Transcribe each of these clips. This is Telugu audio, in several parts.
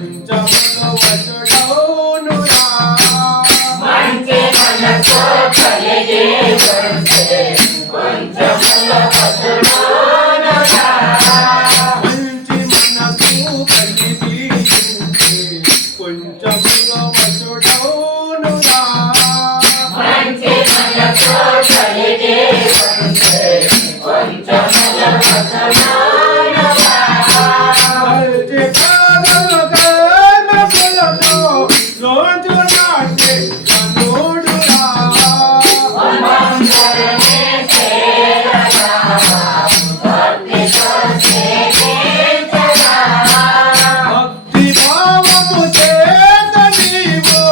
కొంచెములో వసుడౌనురా మంచి మనసు కలిగి ఉంటే కొంచెములో వసుడౌనురా మంచి మనసు కలిగి ఉంటే కొంచెములో వసుడౌనురా మంచి మనసు కలిగి ఉంటే కొంచెములో వసుడౌనురా రోజు నాటే కనుడురా మంగళమే చేరగా భక్తితో సేవించగా భక్తి భావము చేత నీవు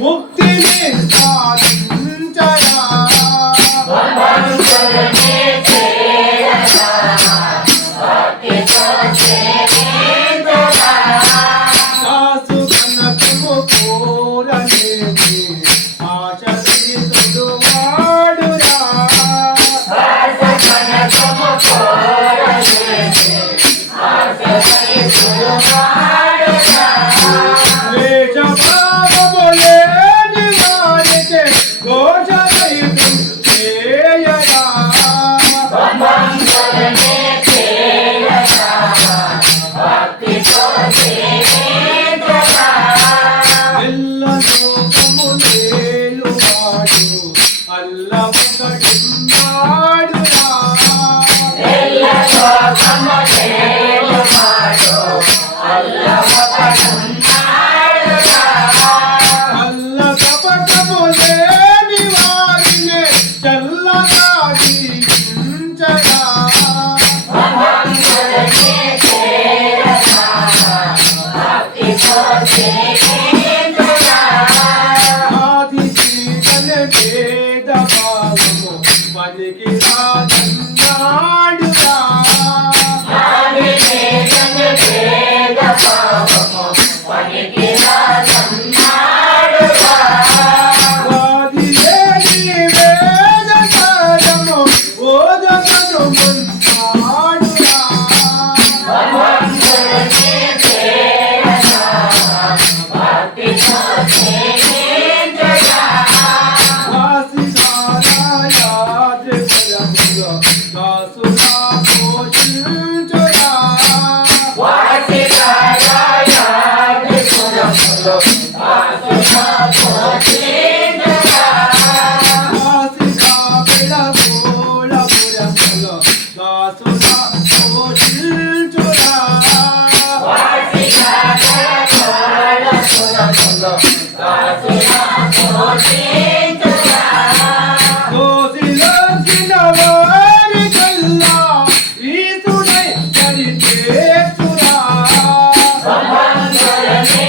ముక్తిని సాధించరా మంగళమే చేరగా భక్తితో సేవించగా కాసు కనకము కోరలేని ఆశ తీరుడు వాడురా కనకము కోరలేని ఆశీర్వాదుడు వాడురా వేష భావము లేని వాడికి ఘోషదైవం చేయరా మంగళమే చేరగా భక్తితో సేవించగా ఎల్ల లోకము లేలువాడు అల్లమొకడున్నాడురా ఎల్ల లోకము లేలువాడు అల్లమొకడున్నాడురా అల్ల కపటము లేని వారిని చల్లగా దీవించరా మంగళమే చేరగా భక్తితో సేవించగా ఆది జీవన భేద భావము పలికి రాజన్నాడురా ఆది వేదన వేద భావము పలికిరాజన్నాడురా ఆది లేని వేద సారము ఓదగను మున్నాడురా మంగళమే చేరగా భక్తితో సేవించగా వాసికాయాదిపురములో వాసుగా పోషించగా వాసికాయాదిపురములో వాసుగా పోషించగా మంగళమే